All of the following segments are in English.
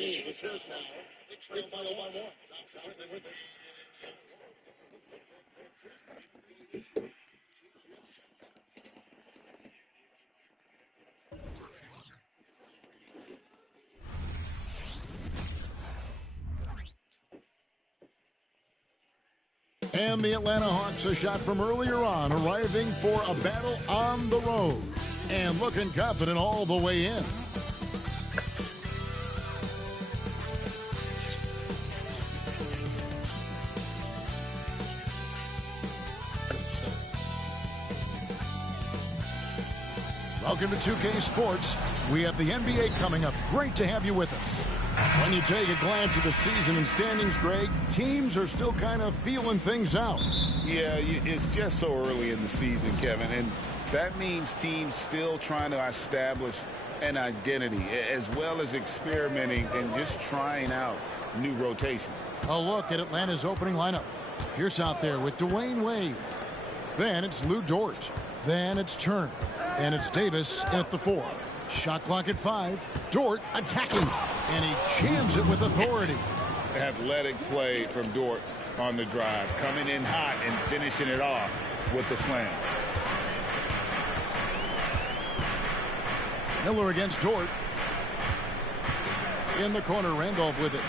And the Atlanta Hawks, a shot from earlier on, arriving for a battle on the road. And looking confident all the way in. Welcome to 2K Sports. We have the NBA coming up. Great to have you with us. When you take a glance at the season and standings, Greg, teams are still kind of feeling things out. Yeah, it's just so early in the season, Kevin, and that means teams still trying to establish an identity as well as experimenting and just trying out new rotations. A look at Atlanta's opening lineup. Pierce out there with Dwayne Wade. Then it's Lou Dort. Then it's Turner. And it's Davis in at the 4. Shot clock at 5. Dort attacking. And he jams it with authority. Athletic play from Dort on the drive. Coming in hot and finishing it off with the slam. Miller against Dort. In the corner, Randolph with it.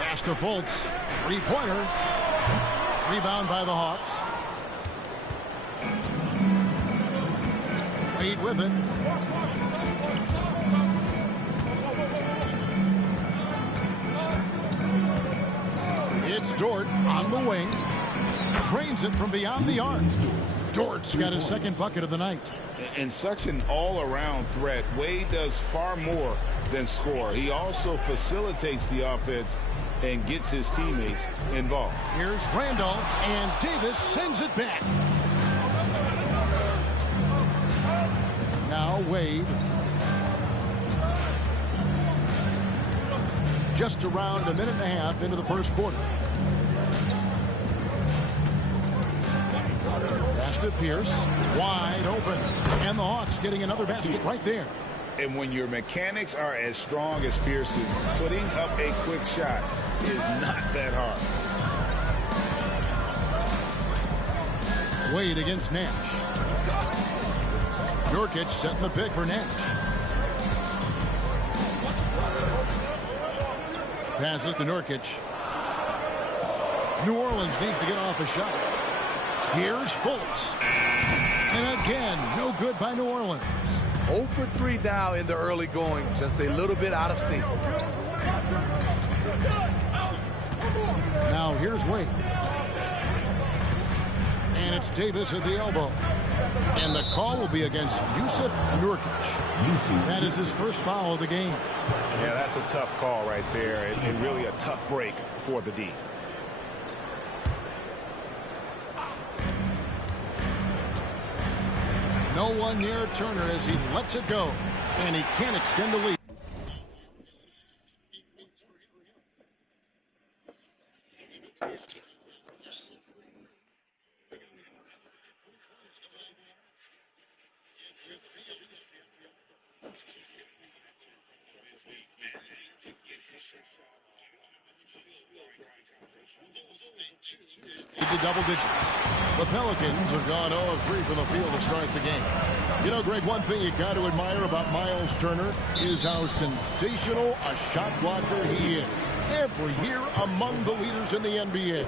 Pass to Fultz. Three-pointer. Rebound by the Hawks. Wade with it. It's Dort on the wing. Trains it from beyond the arc. Dort's got his second bucket of the night. And such an all-around threat. Wade does far more than score. He also facilitates the offense and gets his teammates involved. Here's Randolph, and Davis sends it back. Now Wade. Just around a minute and a half into the first quarter. Pass to Pierce. Wide open. And the Hawks getting another basket right there. And when your mechanics are as strong as Pierce's, putting up a quick shot is not that hard. Wade against Nash. Nurkic setting the pick for Nash. Passes to Nurkic. New Orleans needs to get off a shot. Here's Fultz. And again, no good by New Orleans. 0 for 3 now in the early going. Just a little bit out of sync. Now here's Wade. And it's Davis at the elbow. And the call will be against Yusuf Nurkic. That is his first foul of the game. Yeah, that's a tough call right there, and really a tough break for the D. No one near Turner as he lets it go. And he can't extend the lead. The double digits. The Pelicans have gone 0 of 3 from the field to start the game. You know, Greg, one thing you got to admire about Miles Turner is how sensational a shot blocker he is. Every year among the leaders in the NBA.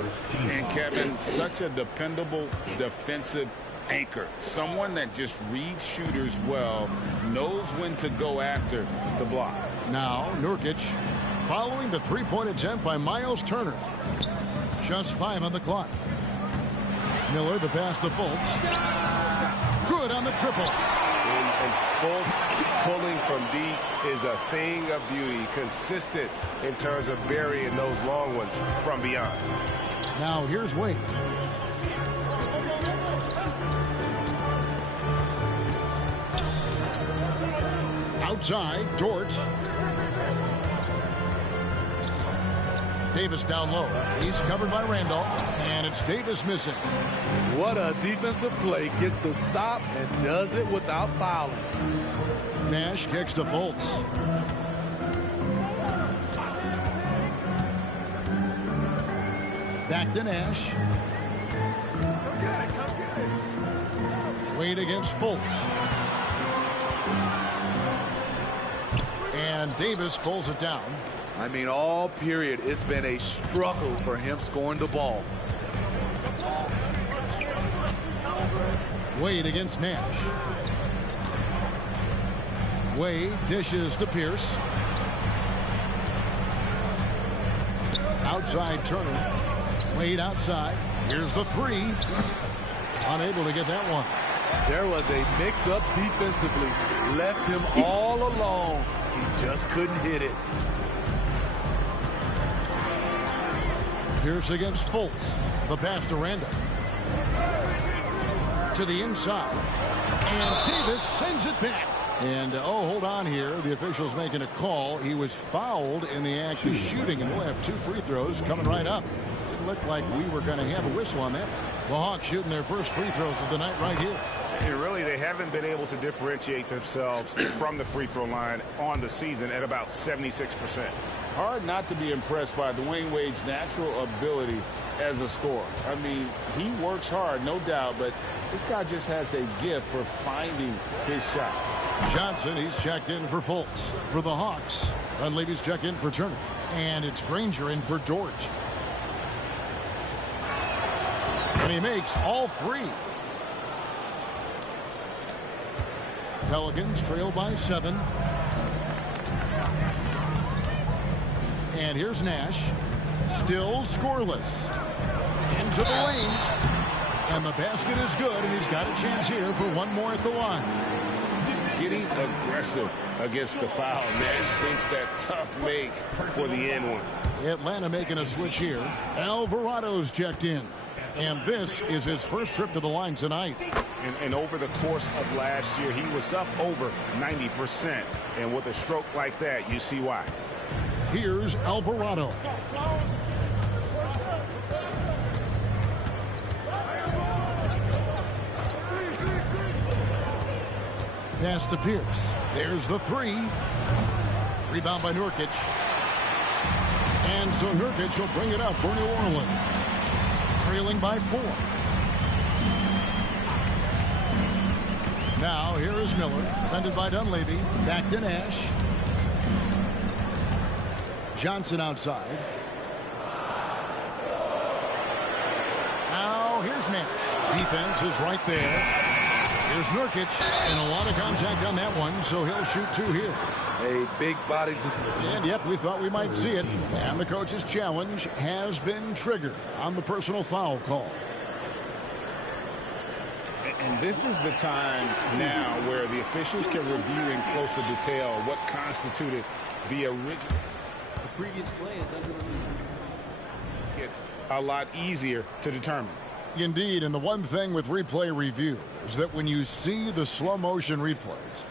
And Kevin, such a dependable defensive anchor. Someone that just reads shooters well, knows when to go after the block. Now, Nurkic following the three-point attempt by Miles Turner. Just 5 on the clock. Miller, the pass to Fultz. Good on the triple. And Fultz pulling from deep is a thing of beauty. Consistent in terms of burying those long ones from beyond. Now here's Wade. Outside, Dort. Davis down low. He's covered by Randolph, and it's Davis missing. What a defensive play. Gets the stop and does it without fouling. Nash kicks to Fultz. Back to Nash. Wade against Fultz. And Davis pulls it down. I mean, all period, it's been a struggle for him scoring the ball. Wade against Nash. Wade dishes to Pierce. Outside Turner. Wade outside. Here's the three. Unable to get that one. There was a mix-up defensively. Left him all alone. He just couldn't hit it. Pierce against Fultz. The pass to Randall. To the inside. And Davis sends it back. And, oh, hold on here. The official's making a call. He was fouled in the act of shooting, and we'll have 2 free throws coming right up. It looked like we were going to have a whistle on that. The Hawks shooting their first free throws of the night right here. And really, they haven't been able to differentiate themselves from the free throw line on the season at about 76%. Hard not to be impressed by Dwayne Wade's natural ability as a scorer. I mean, he works hard, no doubt, but this guy just has a gift for finding his shots. Johnson, he's checked in for Fultz. For the Hawks, Dunleavy's checked in for Turner. And it's Granger in for George. And he makes all 3. Pelicans trail by 7. And here's Nash. Still scoreless. Into the lane. And the basket is good, and he's got a chance here for one more at the line. Getting aggressive against the foul. Nash sinks that tough make for the end one. Atlanta making a switch here. Alvarado's checked in. And this is his first trip to the line tonight. And over the course of last year, he was up over 90%. And with a stroke like that, you see why. Here's Alvarado. Pass to Pierce. There's the 3. Rebound by Nurkic. And so Nurkic will bring it up for New Orleans. Trailing by 4. Now here is Miller. Defended by Dunleavy. Back to Nash. Johnson outside. Now here's Nash. Defense is right there. Here's Nurkic, and a lot of contact on that one, so he'll shoot 2 here. A big body. And, yep, we thought we might see it. And the coach's challenge has been triggered on the personal foul call. And this is the time now where the officials can review in closer detail what constituted the original. The previous play is under review. Get a lot easier to determine. Indeed, and the one thing with replay review is that when you see the slow motion replays,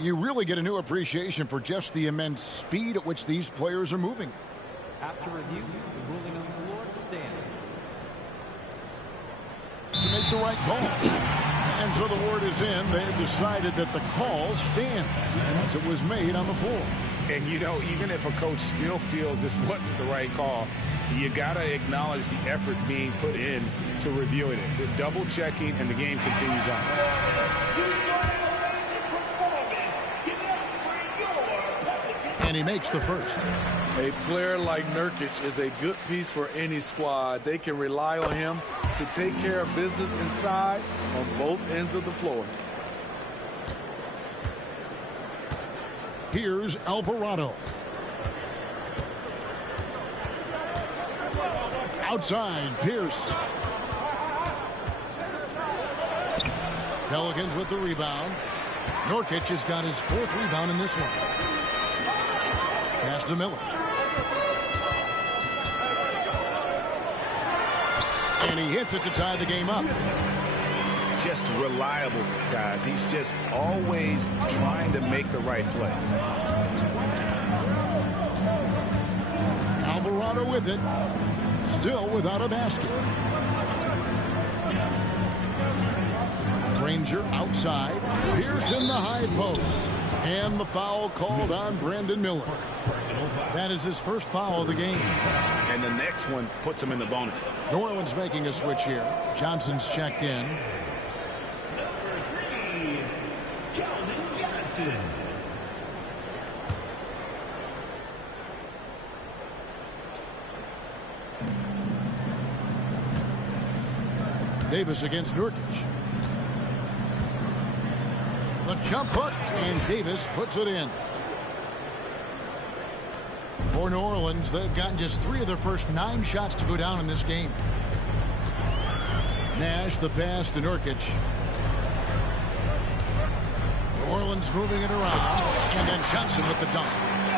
you really get a new appreciation for just the immense speed at which these players are moving. After review, the ruling on the floor stands. To make the right call. And so the word is in. They've decided that the call stands as it was made on the floor. And, you know, even if a coach still feels this wasn't the right call, you got to acknowledge the effort being put in to reviewing it. The double checking, and the game continues on. And he makes the first. A player like Nurkic is a good piece for any squad. They can rely on him to take care of business inside on both ends of the floor. Here's Alvarado. Outside, Pierce. Pelicans with the rebound. Nurkic has got his 4th rebound in this one. Pass to Miller. And he hits it to tie the game up. Just reliable, guys. He's just always trying to make the right play. Alvarado with it. Still without a basket. Granger outside. Pierce in the high post. And the foul called on Brandon Miller. That is his first foul of the game. And the next one puts him in the bonus. New Orleans making a switch here. Johnson's checked in. Davis against Nurkic. The jump hook, and Davis puts it in. For New Orleans, they've gotten just 3 of their first 9 shots to go down in this game. Nash, the pass to Nurkic. New Orleans moving it around, and then Johnson with the dunk.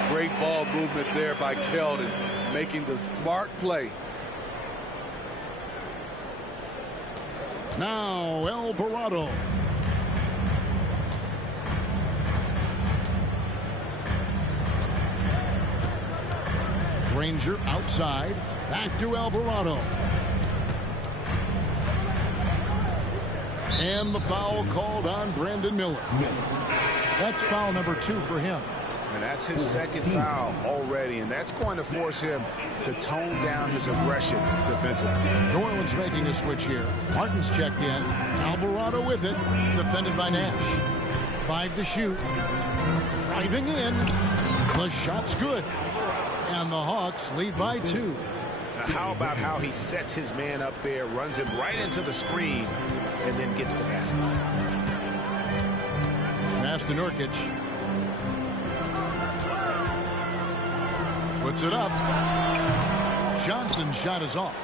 Great ball movement there by Keldon, making the smart play. Now Alvarado. Granger outside. Back to Alvarado. And the foul called on Brandon Miller. That's foul number 2 for him. And that's his second foul already, and that's going to force him to tone down his aggression defensively. New Orleans making a switch here. Martin's checked in. Alvarado with it. Defended by Nash. 5 to shoot. Driving in. The shot's good. And the Hawks lead by 2. Now, how about how he sets his man up there, runs him right into the screen, and then gets the basket. Pass to Nurkic. Puts it up. Johnson's shot is off.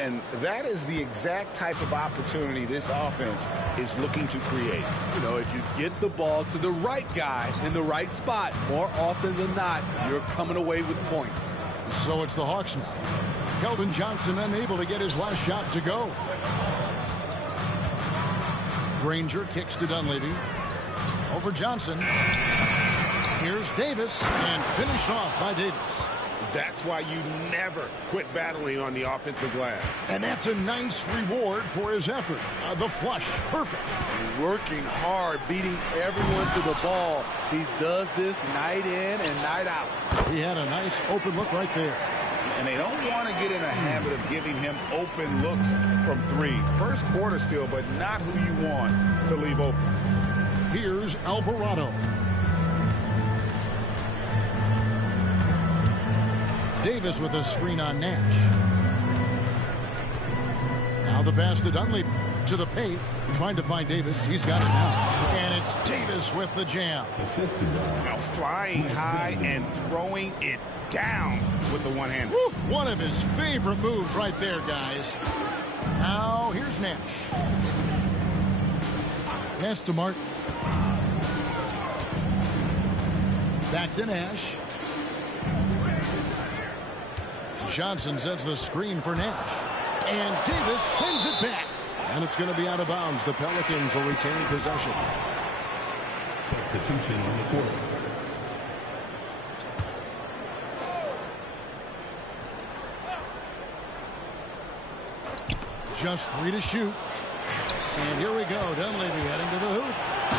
And that is the exact type of opportunity this offense is looking to create. You know, if you get the ball to the right guy in the right spot, more often than not, you're coming away with points. So it's the Hawks now. Keldon Johnson unable to get his last shot to go. Granger kicks to Dunleavy. Over Johnson. Here's Davis, and finished off by Davis. That's why you never quit battling on the offensive glass. And that's a nice reward for his effort. The flush, perfect. Working hard, beating everyone to the ball. He does this night in and night out. He had a nice open look right there. And they don't want to get in a habit of giving him open looks from 3. First quarter still, but not who you want to leave open. Here's Alvarado. Davis with a screen on Nash. Now the pass to Dunleavy. To the paint. Trying to find Davis. He's got it now. And it's Davis with the jam. Now flying high and throwing it down with the one-hander. One of his favorite moves right there, guys. Now here's Nash. Pass to Martin. Back to Nash. Johnson sets the screen for Nash. And Davis sends it back. And it's going to be out of bounds. The Pelicans will retain possession. Substitution on the court. Just 3 to shoot. And here we go. Dunleavy heading to the hoop.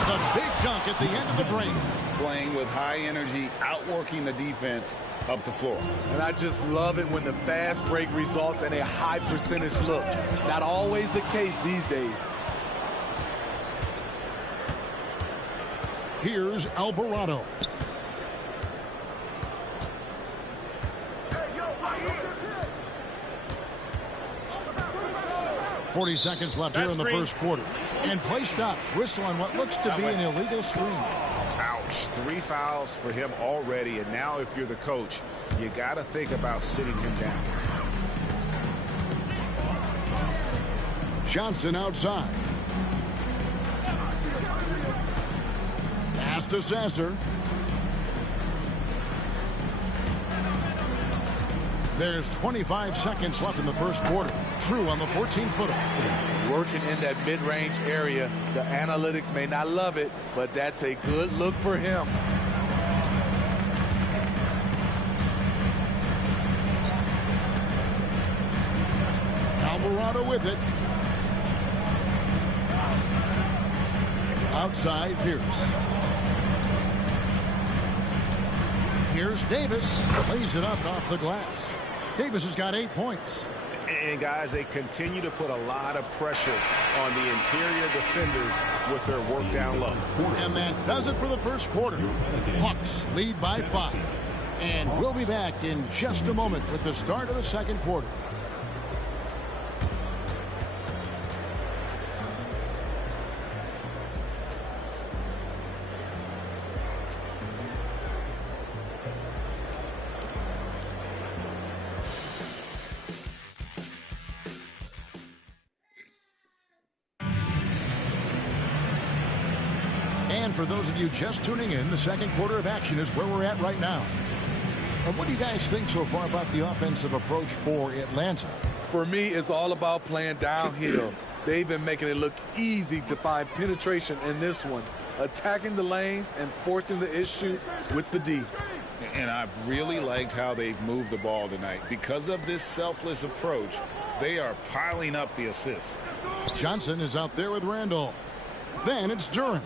The big dunk at the end of the break. Playing with high energy, outworking the defense up the floor. And I just love it when the fast break results in a high percentage look. Not always the case these days. Here's Alvarado. .40 seconds left here in the first quarter. And play stops. Whistle on what looks to be an illegal screen. Ouch. 3 fouls for him already. And now if you're the coach, you got to think about sitting him down. Johnson outside. Pass to Sasser. There's 25 seconds left in the first quarter. True on the 14-footer. Working in that mid-range area. The analytics may not love it, but that's a good look for him. Alvarado with it. Outside Pierce. Here's Davis. Lays it up off the glass. Davis has got 8 points. And, guys, they continue to put a lot of pressure on the interior defenders with their work down low. And that does it for the first quarter. Hawks lead by 5. And we'll be back in just a moment with the start of the second quarter. And for those of you just tuning in, the second quarter of action is where we're at right now. And what do you guys think so far about the offensive approach for Atlanta? For me, it's all about playing downhill. They've been making it look easy to find penetration in this one, attacking the lanes and forcing the issue with the D. And I've really liked how they've moved the ball tonight. Because of this selfless approach, they are piling up the assists. Johnson is out there with Randolph. Then it's Duren.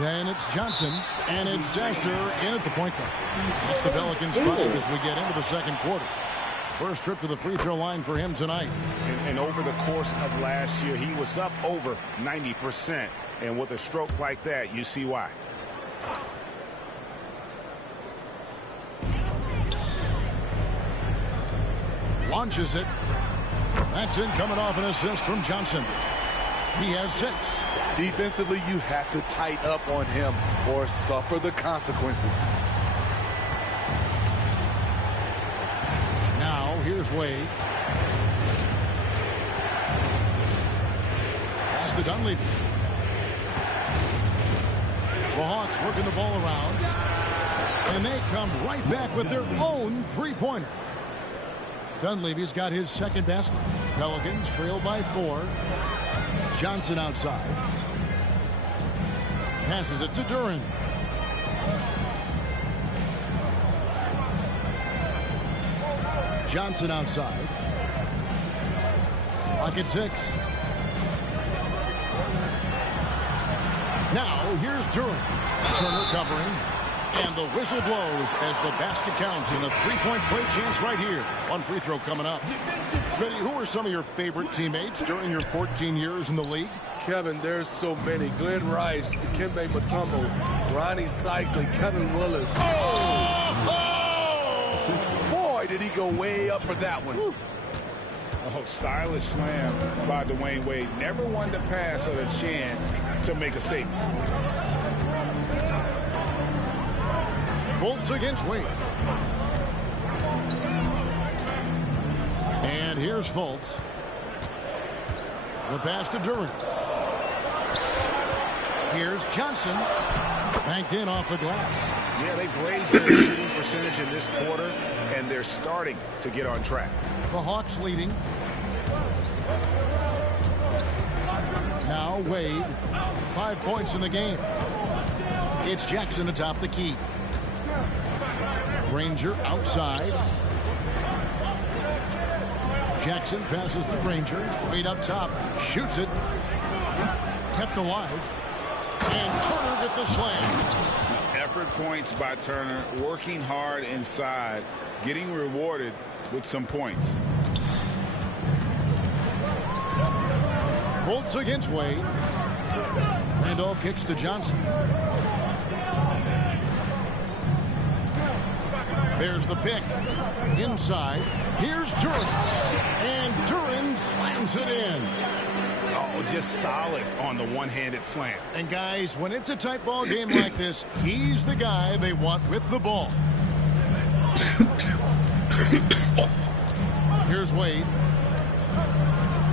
Then it's Johnson, and it's Zasher in at the point guard. That's the Pelicans' 5 as we get into the second quarter. First trip to the free throw line for him tonight. And over the course of last year, he was up over 90%. And with a stroke like that, you see why. Launches it. That's in, coming off an assist from Johnson. He has 6. Defensively, you have to tighten up on him or suffer the consequences. Now, here's Wade. Pass to Dunleavy. The Hawks working the ball around. And they come right back with their own three-pointer. Dunleavy's got his second basket. Pelicans trail by 4. Johnson outside. Passes it to Duren. Johnson outside. Clock at 6. Now here's Duren. Turner covering. And the whistle blows as the basket counts and a three-point play chance right here. One free throw coming up. Smitty, who are some of your favorite teammates during your 14 years in the league? Kevin, there's so many. Glenn Rice, Dikembe Mutombo, Ronnie Cycling, Kevin Willis. Boy, did he go way up for that one. Oof. Oh, stylish slam by Dwayne Wade. Never wanted to pass or a chance to make a statement. Fultz against Wade. And here's Fultz. The pass to Duren. Here's Johnson. Banked in off the glass. Yeah, they've raised their shooting percentage in this quarter, and they're starting to get on track. The Hawks leading. Now Wade. 5 points in the game. It's Jackson atop the key. Granger outside. Jackson passes to Granger. Wade up top. Shoots it. Kept alive. And Turner with the slam. Effort points by Turner. Working hard inside. Getting rewarded with some points. Fultz against Wade. Randolph kicks to Johnson. There's the pick. Inside. Here's Duren. And Duren slams it in. Oh, just solid on the one-handed slam. And guys, when it's a tight ball game like this, he's the guy they want with the ball. Here's Wade.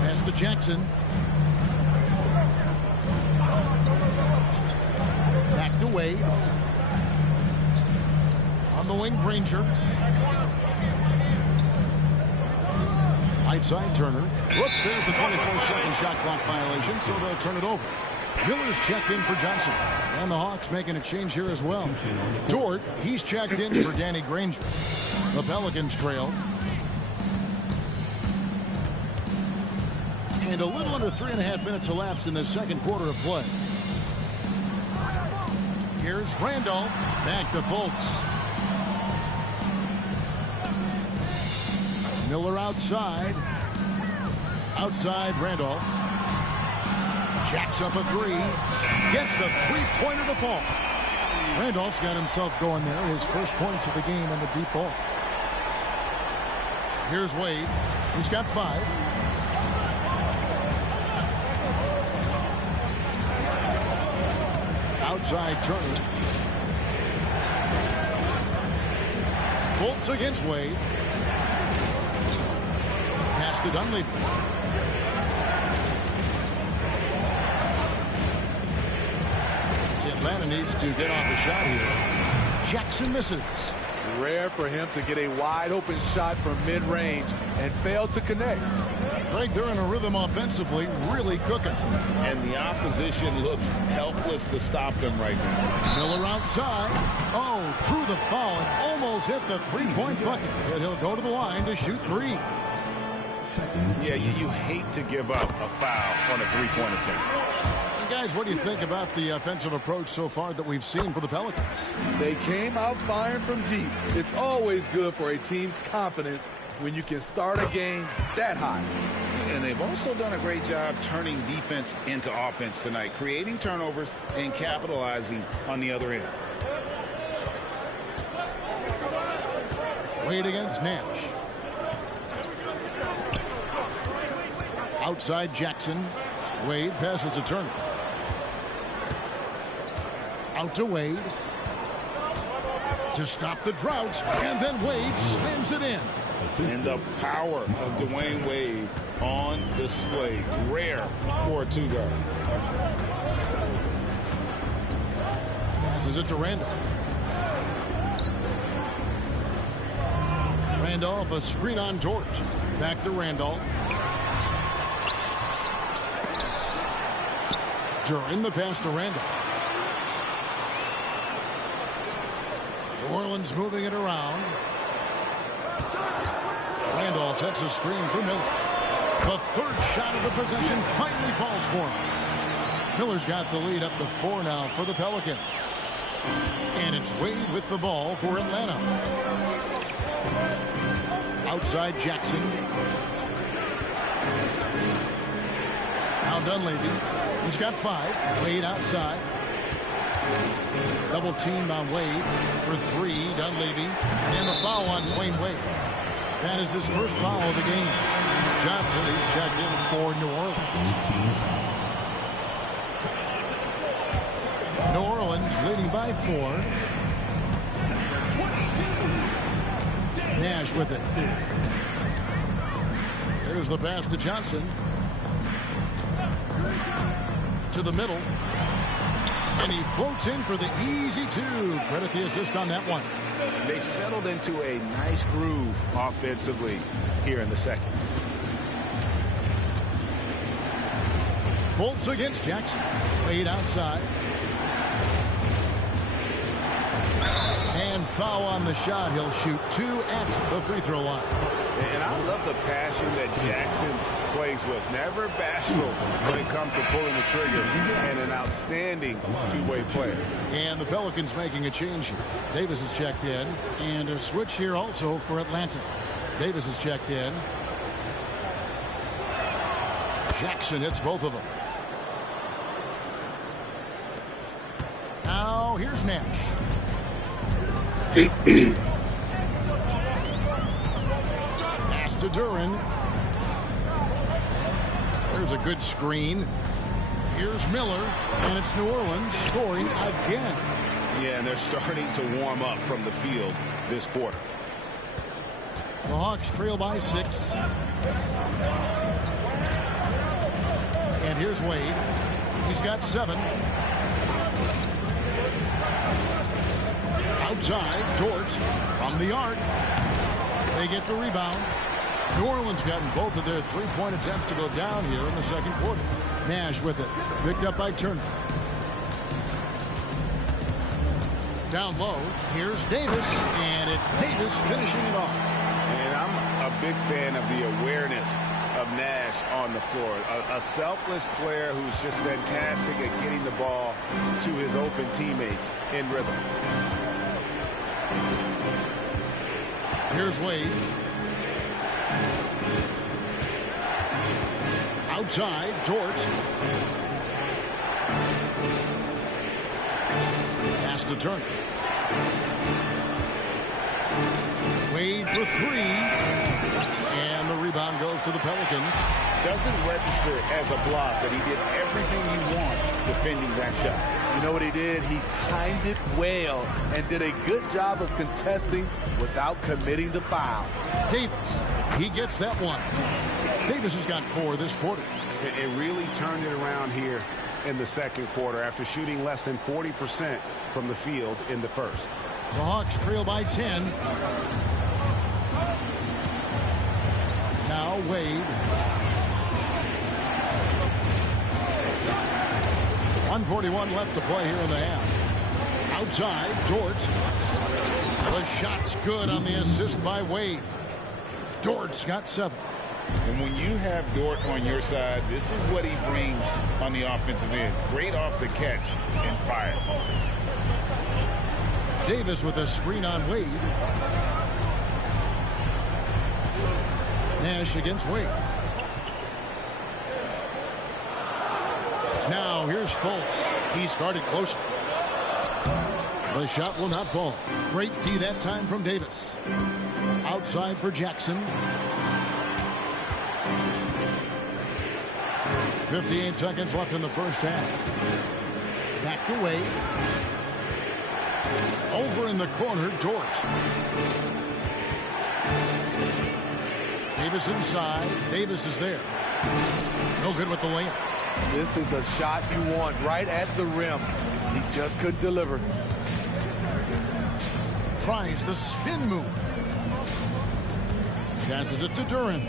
Pass to Jackson. Back to Wade. On the wing, Granger. Right side, Turner. Whoops, there's the 24-second shot clock violation, so they'll turn it over. Miller's checked in for Johnson. And the Hawks making a change here as well. Dort, he's checked in for Danny Granger. The Pelicans trail. And a little under 3.5 minutes elapsed in the second quarter of play. Here's Randolph. Back to Fultz. Miller outside. Outside Randolph. Jacks up a three. Gets the three-pointer to fall. Randolph's got himself going there. His first points of the game on the deep ball. Here's Wade. He's got 5. Outside Turner. Fultz against Wade. Pass to Dunleavy. Atlanta needs to get off a shot here. Jackson misses. Rare for him to get a wide open shot from mid-range and fail to connect. Greg, they're in a rhythm offensively, really cooking. And the opposition looks helpless to stop them right now. Miller outside. Oh, drew the foul and almost hit the three-point bucket. And he'll go to the line to shoot 3. Yeah, you hate to give up a foul on a three-point attempt. Guys, what do you think about the offensive approach so far that we've seen for the Pelicans? They came out firing from deep. It's always good for a team's confidence when you can start a game that high. And they've also done a great job turning defense into offense tonight, creating turnovers and capitalizing on the other end. Wade against Nash. Outside Jackson. Wade passes to Turner. Out to Wade. To stop the drought. And then Wade slams it in. And the power of Dwayne Wade on display. Rare for a two-guard. Passes it to Randolph. Randolph, a screen on George. Back to Randolph. During the pass to Randolph. New Orleans moving it around. Randolph sets a screen for Miller. The third shot of the possession finally falls for him. Miller's got the lead up to 4 now for the Pelicans. And it's Wade with the ball for Atlanta. Outside Jackson. Now Dunleavy. He's got 5. Wade outside. Double teamed on Wade for 3. Dunleavy. And a foul on Dwayne Wade. That is his first foul of the game. Johnson, he's checked in for New Orleans. New Orleans leading by 4. Nash with it. There's the pass to Johnson. To the middle. And he floats in for the easy 2. Credit the assist on that one. They've settled into a nice groove offensively here in the second. Fultz against Jackson. Wade outside. And foul on the shot. He'll shoot 2 at the free throw line. And I love the passion that Jackson plays with. Never bashful when it comes to pulling the trigger, and an outstanding two-way player. And the Pelicans making a change here. Davis is checked in. And a switch here also for Atlanta. Davis is checked in. Jackson hits both of them. Now here's Nash. Pass to Duran. There's a good screen. Here's Miller, and it's New Orleans scoring again. Yeah, and they're starting to warm up from the field this quarter. The Hawks trail by 6. And here's Wade. He's got 7. Outside, Dort from the arc. They get the rebound. New Orleans gotten both of their three-point attempts to go down here in the second quarter. Nash with it. Picked up by Turner. Down low. Here's Davis. And it's Davis finishing it off. And I'm a big fan of the awareness of Nash on the floor. A selfless player who's just fantastic at getting the ball to his open teammates in rhythm. Here's Wade. Outside, Dort. Pass to Turner. Wade for three. And the rebound goes to the Pelicans. Doesn't register as a block, but he did everything you want defending that shot. You know what he did? He timed it well and did a good job of contesting without committing the foul. Davis, he gets that one. Davis has got 4 this quarter. It really turned it around here in the second quarter after shooting less than 40% from the field in the first. The Hawks trail by 10. Now Wade. 1:41 left to play here in the half. Outside, Dort. The shot's good on the assist by Wade. Dort's got 7. And when you have Dort on your side, this is what he brings on the offensive end. Great off the catch and fire. Davis with a screen on Wade. Nash against Wade. Now here's Fultz. He's guarded close. The shot will not fall. Great tee that time from Davis. Outside for Jackson. 58 seconds left in the first half. Back to Wade. Over in the corner, Dort. Davis inside. Davis is there. No good with the layup. This is the shot you want right at the rim. He just couldn't deliver. Tries the spin move. Passes it to Duran.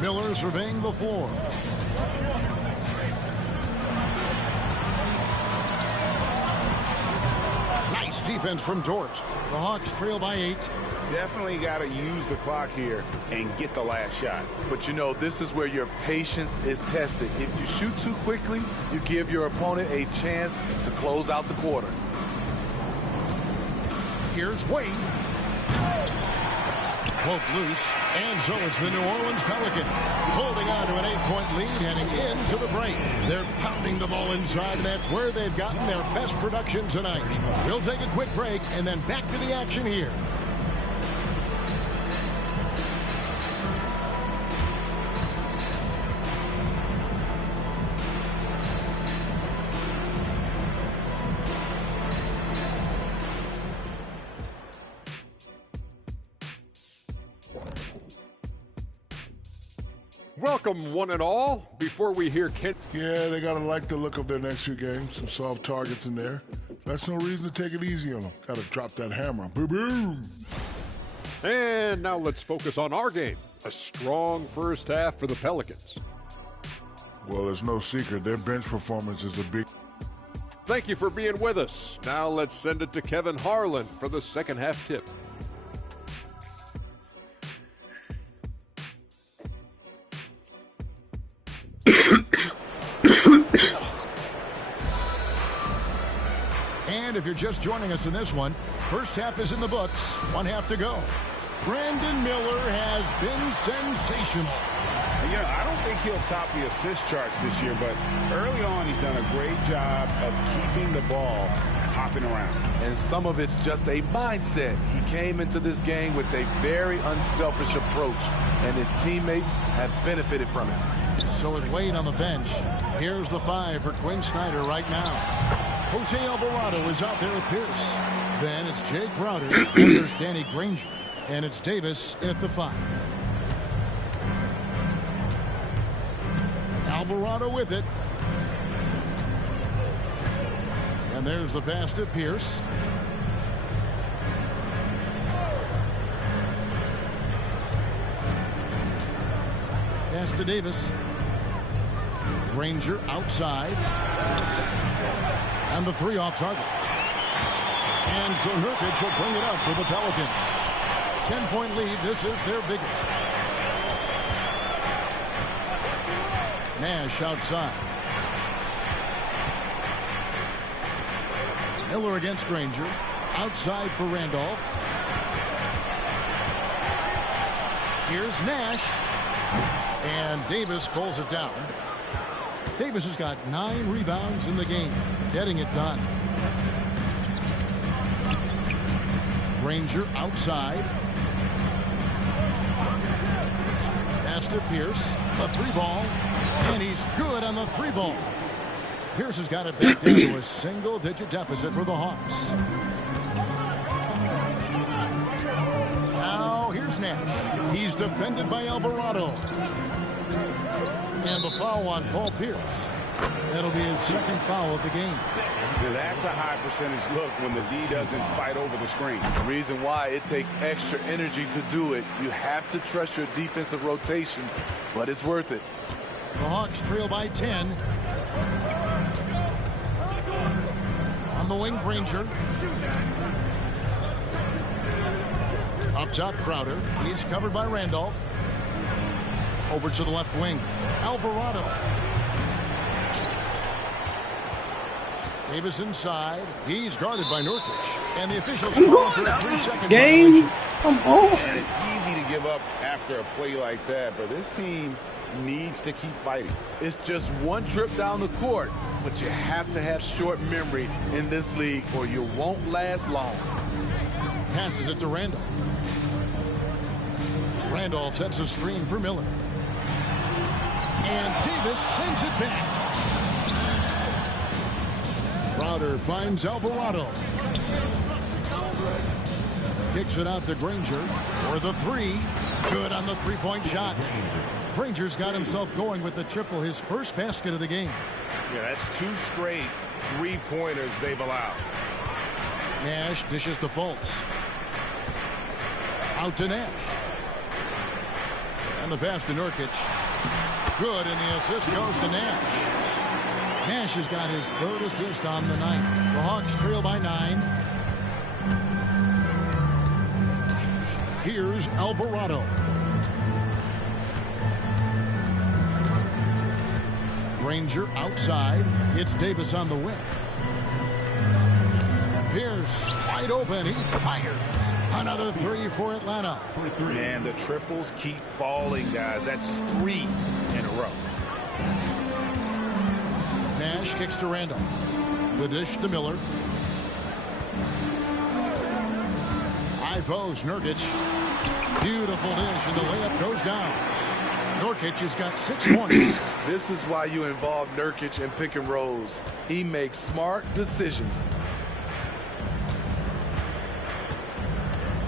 Miller surveying the floor. Nice defense from Dort. The Hawks trail by 8. Definitely got to use the clock here and get the last shot. But you know, this is where your patience is tested. If you shoot too quickly, you give your opponent a chance to close out the quarter. Here's Wade. Poke loose, and so it's the New Orleans Pelicans holding on to an 8-point lead heading into the break. They're pounding the ball inside, and that's where they've gotten their best production tonight. We'll take a quick break and then back to the action here. Welcome, one and all. Before we hear Kent. Yeah, they got to like the look of their next few games. Some soft targets in there. That's no reason to take it easy on them. Got to drop that hammer. Boom, boom. And now let's focus on our game. A strong first half for the Pelicans. Well, it's no secret. Their bench performance is the big. Thank you for being with us. Now let's send it to Kevin Harlan for the second half tip. And if you're just joining us in this one, first half is in the books. 1 half to go. Brandon Miller has been sensational. You know, I don't think he'll top the assist charts this year, but early on he's done a great job of keeping the ball hopping around. And some of it's just a mindset. He came into this game with a very unselfish approach, and his teammates have benefited from it. So with Wade on the bench, here's the 5 for Quinn Snyder right now. Jose Alvarado is out there with Pierce. Then it's Jay Crowder, and there's Danny Granger. And it's Davis at the 5. Alvarado with it. And there's the pass to Pierce. Pass to Davis. Granger outside. And the 3 off target. And so Nurkic will bring it up for the Pelicans. 10-point lead. This is their biggest. Nash outside. Miller against Granger. Outside for Randolph. Here's Nash. And Davis pulls it down. Davis has got 9 rebounds in the game. Getting it done. Granger outside. Pass to Pierce. A 3-ball. And he's good on the 3-ball. Pierce has got it back down to a single-digit deficit for the Hawks. Now here's Nash. He's defended by Alvarado. And the foul on Paul Pierce. That'll be his second foul of the game. That's a high percentage look when the D doesn't fight over the screen. The reason why it takes extra energy to do it. You have to trust your defensive rotations, but it's worth it. The Hawks trail by 10. On the wing, Granger. Up top, Crowder. He's covered by Randolph. Over to the left wing. Alvarado. Davis inside. He's guarded by Nurkic. And the officials call for a 3-second game. Come on. And it's easy to give up after a play like that, but this team needs to keep fighting. It's just one trip down the court, but you have to have short memory in this league or you won't last long. Passes it to Randolph. Randolph sets a screen for Miller. And Davis sends it back. Crowder finds Alvarado. Kicks it out to Granger for the 3. Good on the 3-point shot. Granger's got himself going with the triple, his first basket of the game. Yeah, that's 2 straight 3-pointers they've allowed. Nash dishes to Fultz. Out to Nash. And the pass to Nurkic. Good, and the assist goes to Nash. Nash has got his 3rd assist on the night. The Hawks trail by 9. Here's Alvarado. Granger outside. It's Davis on the wing. Pierce wide open. He fires. Another 3 for Atlanta. Man, the triples keep falling, guys. That's 3 in a row. Nash kicks to Randolph. The dish to Miller. High post, Nurkic. Beautiful dish, and the layup goes down. Nurkic has got 6 points. This is why you involve Nurkic in pick and rolls. He makes smart decisions.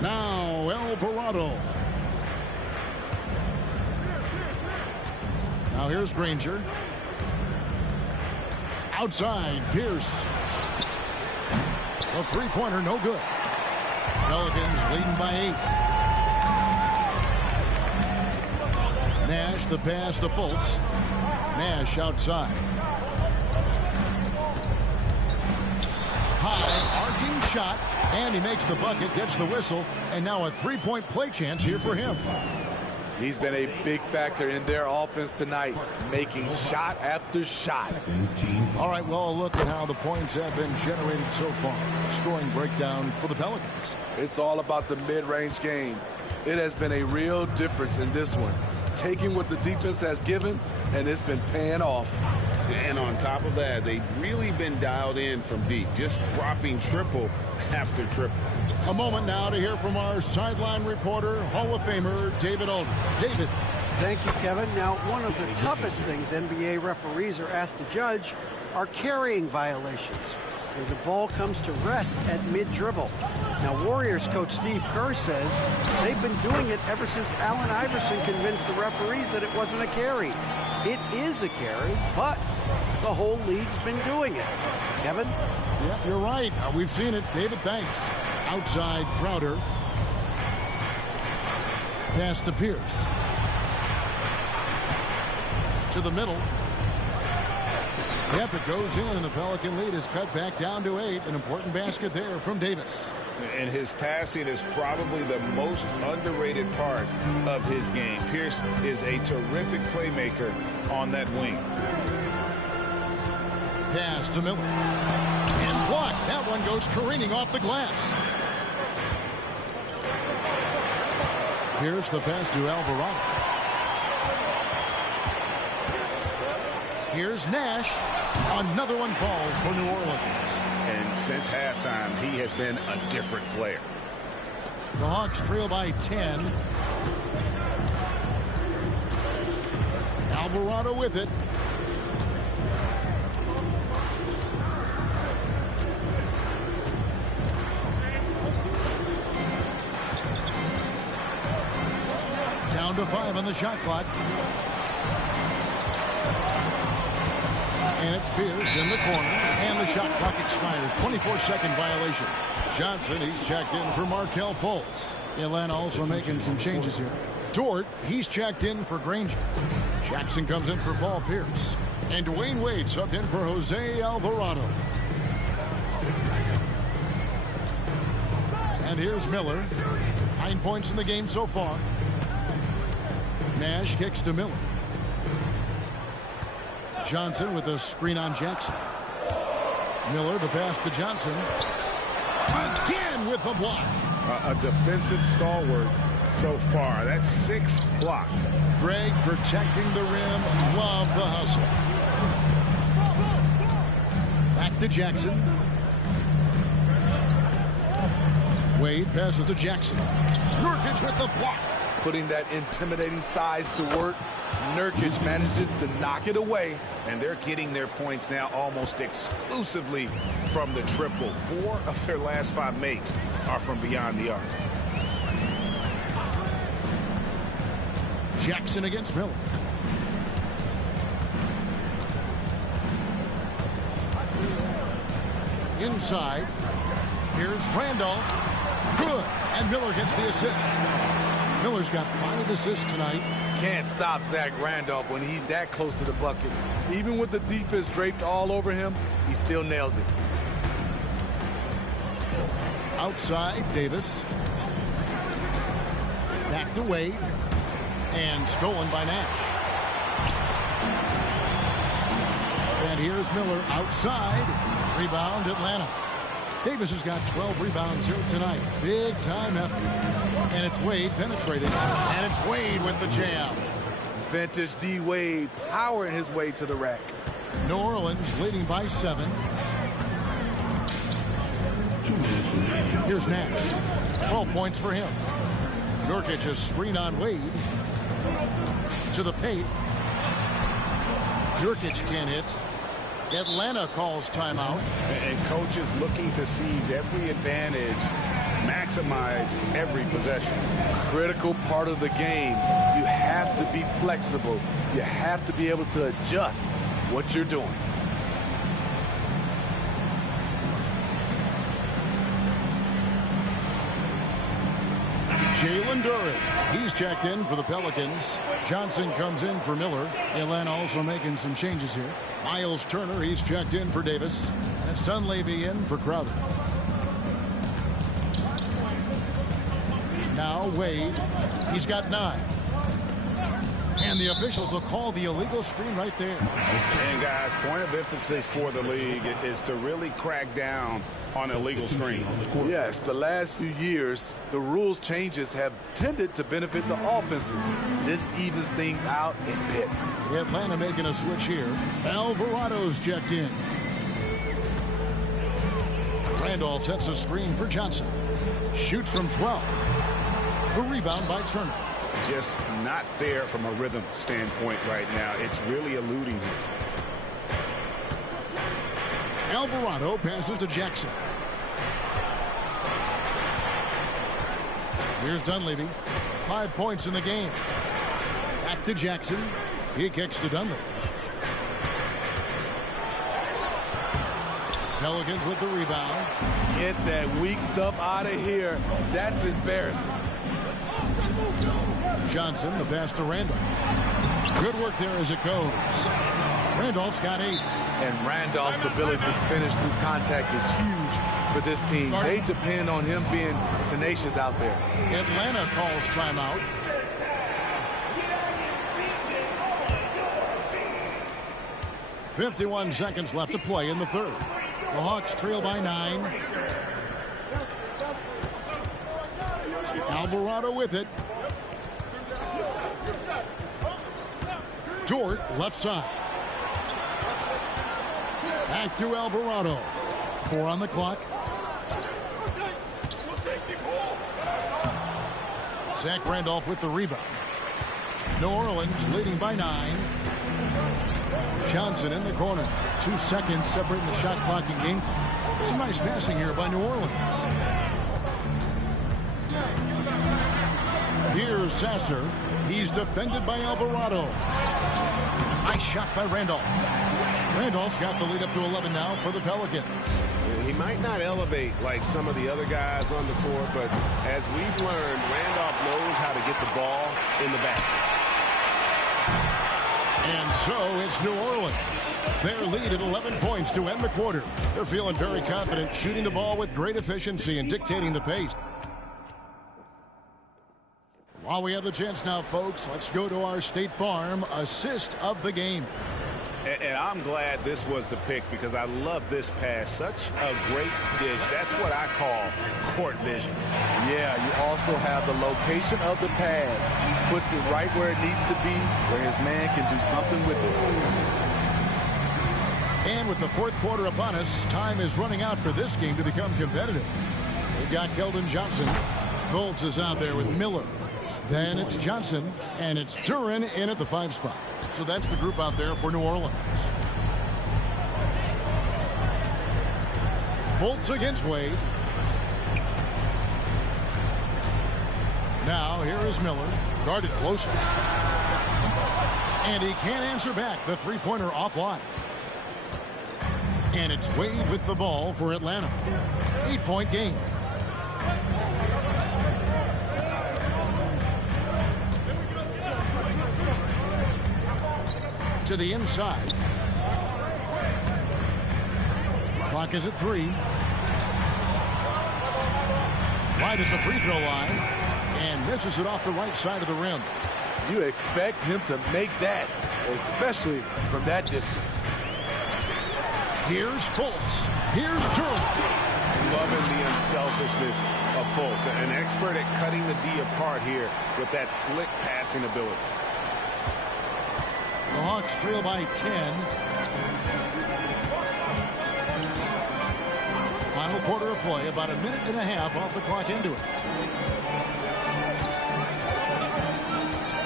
Now Alvarado. Now here's Granger. Outside, Pierce. A 3-pointer, no good. Pelicans leading by 8. Nash, the pass to Fultz. Nash outside. High, arcing shot, and he makes the bucket, gets the whistle, and now a 3-point play chance here for him. He's been a big factor in their offense tonight, making shot after shot. All right, well, look at how the points have been generated so far. Scoring breakdown for the Pelicans. It's all about the mid-range game. It has been a real difference in this one. Taking what the defense has given, and it's been paying off. And on top of that, they've really been dialed in from deep, just dropping triple after triple. A moment now to hear from our sideline reporter, Hall of Famer David Aldridge. David. Thank you, Kevin. Now, one of the toughest things NBA referees are asked to judge are carrying violations, where the ball comes to rest at mid-dribble. Now, Warriors coach Steve Kerr says they've been doing it ever since Allen Iverson convinced the referees that it wasn't a carry. It is a carry, but the whole league's been doing it. Kevin? Yep, you're right. We've seen it. David, thanks. Outside, Crowder. Pass to Pierce. To the middle. Yep, it goes in, and the Pelican lead is cut back down to 8. An important basket there from Davis. And his passing is probably the most underrated part of his game. Pierce is a terrific playmaker on that wing. Pass to Miller. And blocked. That one goes careening off the glass. Here's the pass to Alvarado. Here's Nash. Another one falls for New Orleans. And since halftime, he has been a different player. The Hawks trail by 10. Alvarado with it. Down to 5 on the shot clock. And it's Pierce in the corner. And the shot clock expires. 24-second violation. Johnson, he's checked in for Markelle Fultz. Atlanta also making some changes here. Dort, he's checked in for Granger. Jackson comes in for Paul Pierce. And Dwayne Wade subbed in for Jose Alvarado. And here's Miller. 9 points in the game so far. Nash kicks to Miller. Johnson with a screen on Jackson. Miller, the pass to Johnson. Again with the block. A defensive stalwart so far. That's 6 blocks. Greg protecting the rim. Love the hustle. Back to Jackson. Wade passes to Jackson. Nurkic with the block. Putting that intimidating size to work. Nurkic manages to knock it away. And they're getting their points now almost exclusively from the triple. 4 of their last 5 makes are from beyond the arc. Jackson against Miller. Inside. Here's Randolph. Good. And Miller gets the assist. Miller's got 5 assists tonight. Can't stop Zach Randolph when he's that close to the bucket. Even with the defense draped all over him, he still nails it. Outside, Davis. Back to Wade. And stolen by Nash. And here's Miller outside. Rebound, Atlanta. Davis has got 12 rebounds here tonight. Big time effort. And it's Wade penetrating. And it's Wade with the jam. Vintage D. Wade powering his way to the rack. New Orleans leading by 7. Here's Nash. 12 points for him. Nurkic a screen on Wade. To the paint. Nurkic can't hit. Atlanta calls timeout. And coaches looking to seize every advantage, maximize every possession. Critical part of the game. You have to be flexible. You have to be able to adjust what you're doing. Jalen Duren, he's checked in for the Pelicans. Johnson comes in for Miller. Atlanta also making some changes here. Miles Turner, he's checked in for Davis. And it's Dunleavy in for Crowder. Now Wade, he's got 9. And the officials will call the illegal screen right there. And guys, point of emphasis for the league is to really crack down on illegal screens. Yes, the last few years, the rules changes have tended to benefit the offenses. This evens things out in Pitt. Atlanta making a switch here. Alvarado's checked in. Randolph sets a screen for Johnson. Shoots from 12. The rebound by Turner. Just not there from a rhythm standpoint right now. It's really eluding him. Alvarado passes to Jackson. Here's Dunleavy. 5 points in the game. Back to Jackson. He kicks to Dunleavy. Pelicans with the rebound. Get that weak stuff out of here. That's embarrassing. Johnson, the pass to Randolph. Good work there as it goes. Randolph's got 8. And Randolph's ability to finish through contact is huge for this team. They depend on him being tenacious out there. Atlanta calls timeout. .51 seconds left to play in the third. The Hawks trail by 9. Alvarado with it. Dort, left side. Back to Alvarado. 4 on the clock. Zach Randolph with the rebound. New Orleans leading by 9. Johnson in the corner. 2 seconds separating the shot clock and game clock. Some nice passing here by New Orleans. Here's Sasser. He's defended by Alvarado. Nice shot by Randolph. Randolph's got the lead up to 11 now for the Pelicans. He might not elevate like some of the other guys on the court, but as we've learned, Randolph knows how to get the ball in the basket. And so it's New Orleans. Their lead at 11 points to end the quarter. They're feeling very confident, shooting the ball with great efficiency and dictating the pace. While we have the chance now, folks, let's go to our State Farm assist of the game. And I'm glad this was the pick because I love this pass. Such a great dish. That's what I call court vision. Yeah, you also have the location of the pass. Puts it right where it needs to be, where his man can do something with it. And with the fourth quarter upon us, time is running out for this game to become competitive. We've got Keldon Johnson. Fultz is out there with Miller. Then it's Johnson, and it's Duren in at the 5 spot. So that's the group out there for New Orleans. Fultz against Wade. Now here is Miller, guarded closer. And he can't answer back. The three-pointer offline. And it's Wade with the ball for Atlanta. 8-point game. To the inside. Clock is at 3. Right at the free throw line. And misses it off the right side of the rim. You expect him to make that, especially from that distance. Here's Fultz. Here's Duren. Loving the unselfishness of Fultz. An expert at cutting the D apart here with that slick passing ability. The Hawks trail by 10. Final quarter of play, about a minute and a half off the clock into it.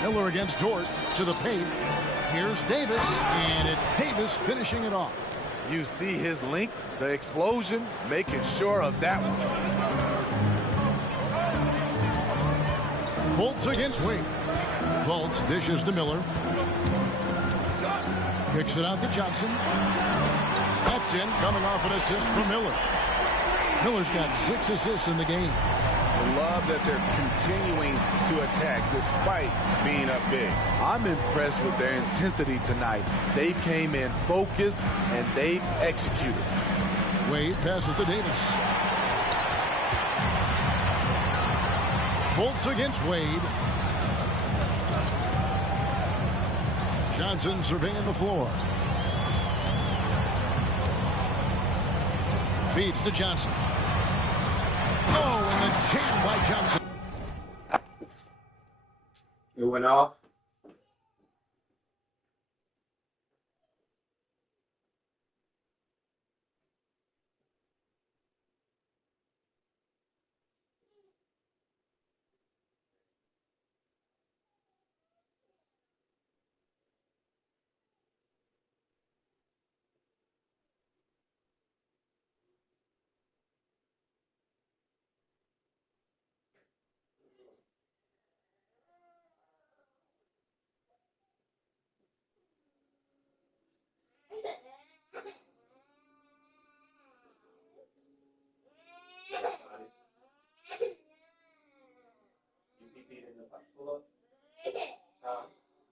Miller against Dort to the paint. Here's Davis, and it's Davis finishing it off. You see his length, the explosion, making sure of that one. Fultz against Wade. Fultz dishes to Miller. Kicks it out to Johnson. That's in, coming off an assist from Miller. Miller's got 6 assists in the game. I love that they're continuing to attack despite being up big. I'm impressed with their intensity tonight. They came in focused and they've executed. Wade passes to Davis. Fultz against Wade. Johnson surveying the floor. Feeds to Johnson. Oh, and the jam by Johnson. It went off.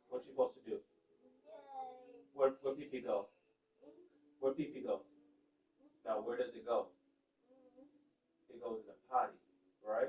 What you supposed to do? Where pee-pee go? Where pee-pee go? Now where does it go? It goes in the potty, right?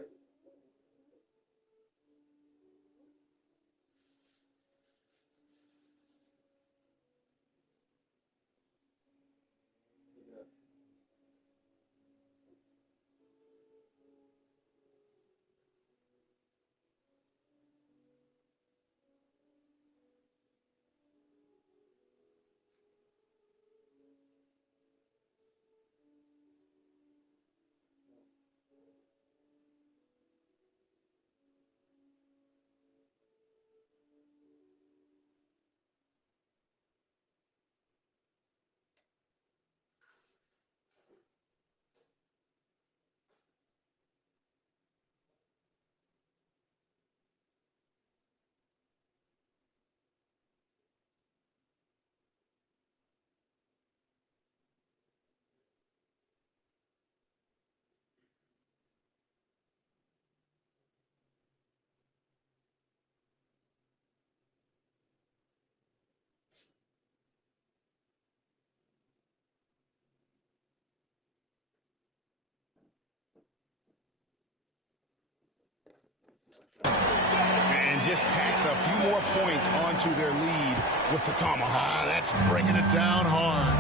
just tacks a few more points onto their lead with the tomahawk. That's bringing it down hard.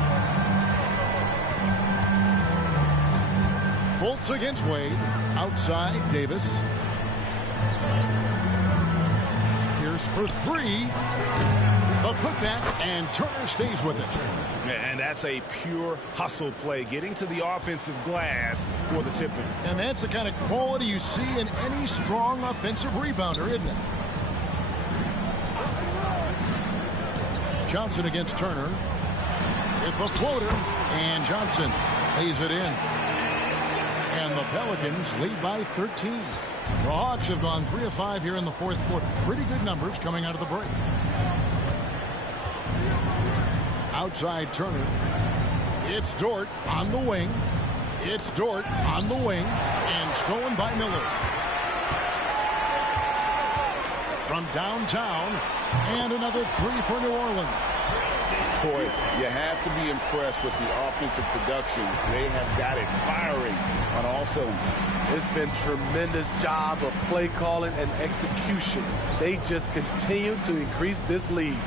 Fultz against Wade. Outside, Davis. Pierce for three. The putback, and Turner stays with it. And that's a pure hustle play, getting to the offensive glass for the tip-in. And that's the kind of quality you see in any strong offensive rebounder, isn't it? Johnson against Turner. With the floater, and Johnson lays it in. And the Pelicans lead by 13. The Hawks have gone 3 of 5 here in the fourth quarter. Pretty good numbers coming out of the break. Outside Turner. It's Dort on the wing. It's Dort on the wing. And stolen by Miller. From downtown. And another three for New Orleans. Boy, you have to be impressed with the offensive production. They have got it firing on all cylinders. It's been tremendous job of play calling and execution. They just continue to increase this lead.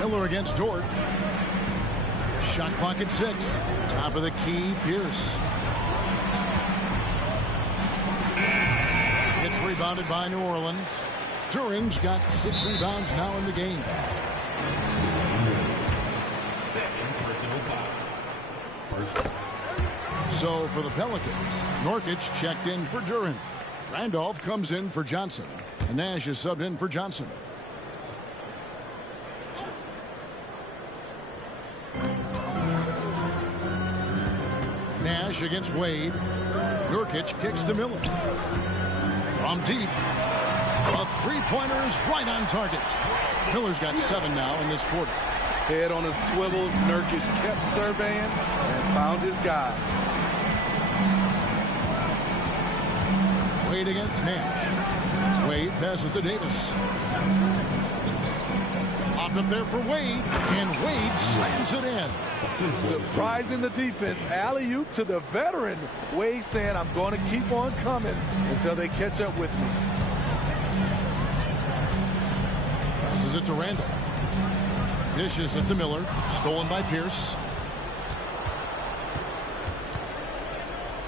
Miller against Dort. Shot clock at 6. Top of the key, Pierce. It's rebounded by New Orleans. Duran's got 6 rebounds now in the game. So for the Pelicans, Nurkic checked in for Duran. Randolph comes in for Johnson. And Nash is subbed in for Johnson. Nash against Wade. Nurkic kicks to Miller. From deep. A three-pointer is right on target. Miller's got 7 now in this quarter. Head on a swivel, Nurkic kept surveying and found his guy. Wade against Nash. Wade passes to Davis. Popped up there for Wade, and Wade slams it in. Surprising the defense. Alley-oop to the veteran. Wade saying, I'm going to keep on coming until they catch up with me. Passes it to Randall. Dishes it to Miller. Stolen by Pierce.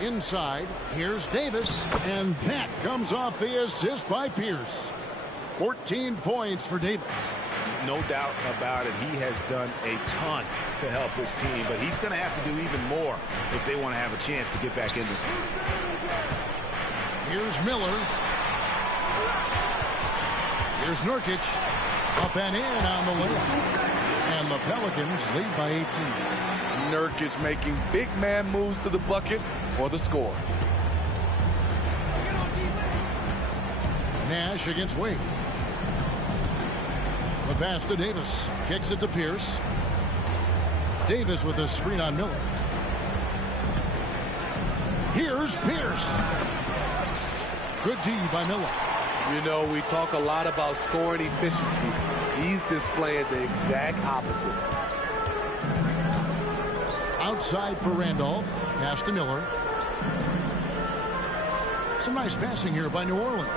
Inside, here's Davis, and that comes off the assist by Pierce. 14 points for Davis. No doubt about it. He has done a ton to help his team, but he's going to have to do even more if they want to have a chance to get back in this. Here's Miller. Here's Nurkic. Up and in on the layup. And the Pelicans lead by 18. Nurkic making big man moves to the bucket for the score. Nash against Wade. The pass to Davis. Kicks it to Pierce. Davis with a screen on Miller. Here's Pierce. Good D by Miller. You know, we talk a lot about scoring efficiency. He's displaying the exact opposite. Outside for Randolph. Pass to Miller. Some nice passing here by New Orleans.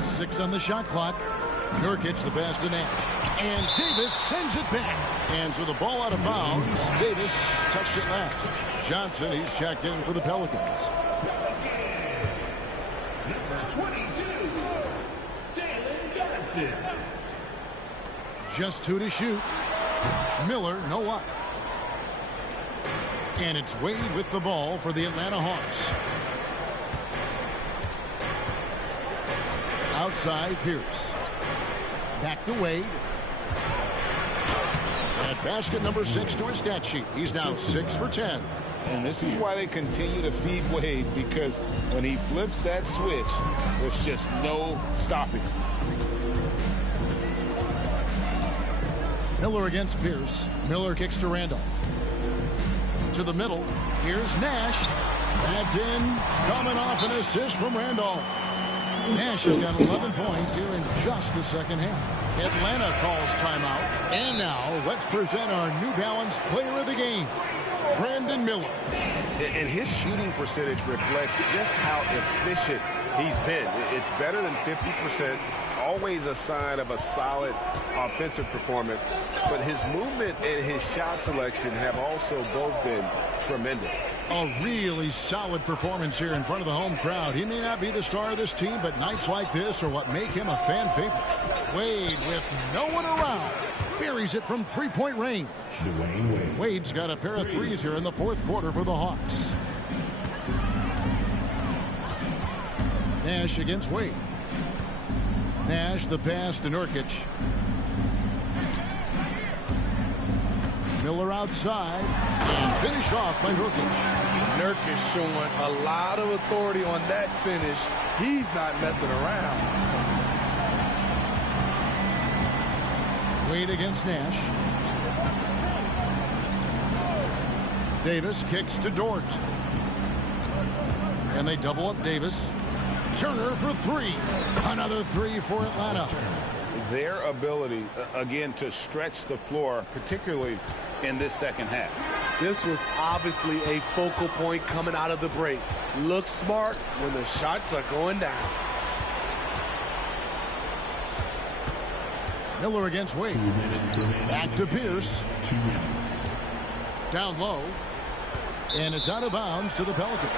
6 on the shot clock. Nurkic the pass to Nash. And Davis sends it back. And so the ball out of bounds. Davis touched it last. Johnson, he's checked in for the Pelicans. Just 2 to shoot. Miller, no luck. And it's Wade with the ball for the Atlanta Hawks. Outside, Pierce. Back to Wade. At basket number 6 to his stat sheet. He's now 6 for 10. And this is why they continue to feed Wade, because when he flips that switch, there's just no stopping. Miller against Pierce. Miller kicks to Randolph. To the middle. Here's Nash. That's in. Coming off an assist from Randolph. Nash has got 11 points here in just the second half. Atlanta calls timeout. And now let's present our New Balance Player of the Game. Brandon Miller. And his shooting percentage reflects just how efficient he's been. It's better than 50%, always a sign of a solid offensive performance. But his movement and his shot selection have also both been tremendous. A really solid performance here in front of the home crowd. He may not be the star of this team, but nights like this are what make him a fan favorite. Wade with no one around. Buries it from three-point range. Wade's got a pair of threes here in the fourth quarter for the Hawks. Nash against Wade. Nash the pass to Nurkic. Miller outside and finished off by Nurkic. Nurkic showing a lot of authority on that finish. He's not messing around. Wade against Nash. Davis kicks to Dort. And they double up Davis. Turner for three. Another three for Atlanta. Their ability, again, to stretch the floor, particularly in this second half. This was obviously a focal point coming out of the break. Look smart when the shots are going down. Miller against Wade. Back to Pierce. Down low. And it's out of bounds to the Pelicans.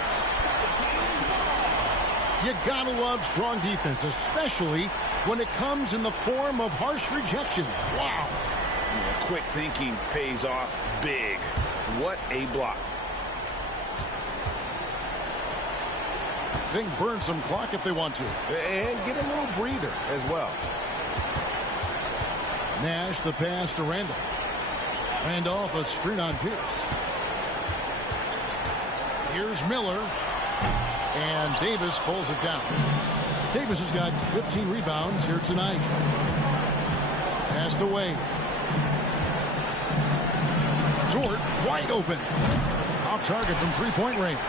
You gotta love strong defense, especially when it comes in the form of harsh rejection. Wow. Yeah, quick thinking pays off big. What a block. They can burn some clock if they want to. And get a little breather as well. Nash the pass to Randolph. Randolph a screen on Pierce. Here's Miller. And Davis pulls it down. Davis has got 15 rebounds here tonight. Passed away. Dort wide open. Off target from three-point range.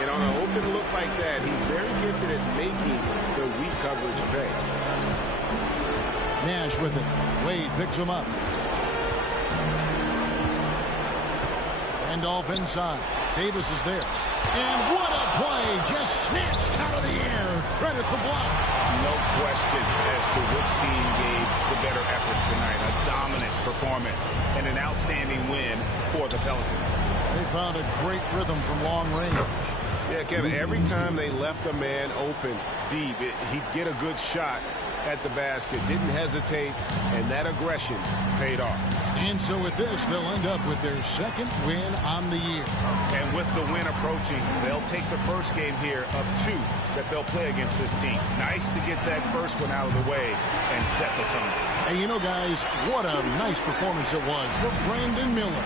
And on an open look like that, he's very gifted at making the weak coverage pay. Nash with it. Wade picks him up. Randolph inside. Davis is there. And what a play. Just snatched out of the air. Credit the block. No question as to which team gave the better effort tonight. A dominant performance and an outstanding win for the Pelicans. They found a great rhythm from long range. Yeah, Kevin, every time they left a man open deep, he'd get a good shot at the basket. Didn't hesitate, and that aggression paid off. And so with this, they'll end up with their second win on the year. And with the win approaching, they'll take the first game here of two that they'll play against this team. Nice to get that first one out of the way and set the tone. And you know, guys, what a nice performance it was for Brandon Miller.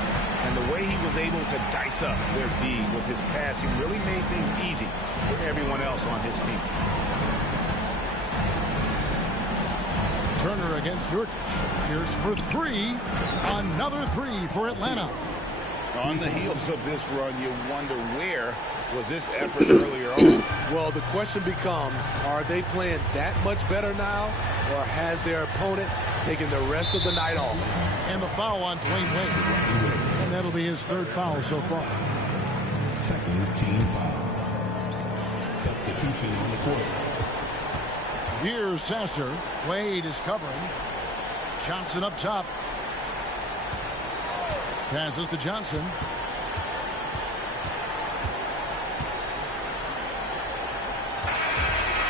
And the way he was able to dice up their D with his passing really made things easy for everyone else on his team. Turner against Nurkic. Pierce for three. Another three for Atlanta. On the heels of this run, you wonder where was this effort earlier on. Well, the question becomes, are they playing that much better now, or has their opponent taken the rest of the night off? And the foul on Dwayne Wade. And that'll be his third foul so far. Second team foul. Substitution on the court. Here's Sasser. Wade is covering. Johnson up top. Passes to Johnson.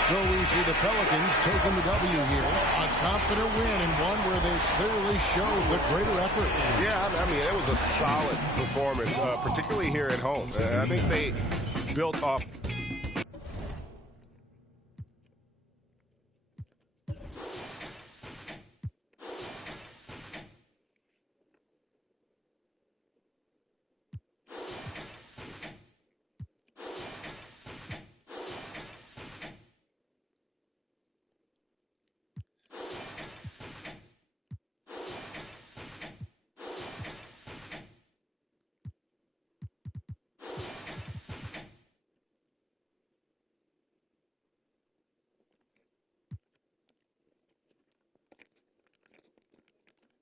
So we see the Pelicans taking the W here. A confident win and one where they clearly showed the greater effort. Yeah, I mean, it was a solid performance, particularly here at home. I think they built off